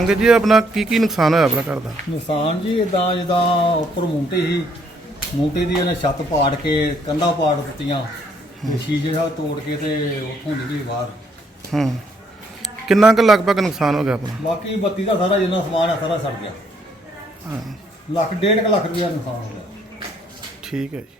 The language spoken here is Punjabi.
ਅੰਗਦ ਜੀ ਆਪਣਾ ਕੀ ਨੁਕਸਾਨ ਹੋਇਆ ਆਪਣਾ ਘਰ ਦਾ? ਨੁਕਸਾਨ ਜੀ ਇਦਾਂ ਜਿੱਦਾਂ ਉੱਪਰ ਮੂੰਟੀ ਸੀ, ਮੂੰਟੀ ਦੀ ਇਹਨੇ ਛੱਤ ਪਾੜ ਕੇ ਕੰਧਾਂ ਪਾੜ ਦਿੱਤੀਆਂ ਤੇ ਸ਼ੀਸ਼ੇ ਸਭ ਤੋੜ ਕੇ ਤੇ ਉੱਥੋਂ ਨਿਕਲੀ ਬਾਹਰ। ਕਿੰਨਾ ਕੁ ਲਗਭਗ ਨੁਕਸਾਨ ਹੋ ਗਿਆ ਆਪਣਾ? ਬਾਕੀ ਬੱਤੀ ਦਾ ਸਾਰਾ ਜਿੰਨਾ ਸਮਾਨ ਆ ਸਾਰਾ ਸੜ ਗਿਆ। ਹਾਂ, ਲੱਖ 1.5 ਲੱਖ ਰੁਪਇਆ ਨੁਕਸਾਨ ਹੋ ਗਿਆ। ਠੀਕ ਹੈ ਜੀ।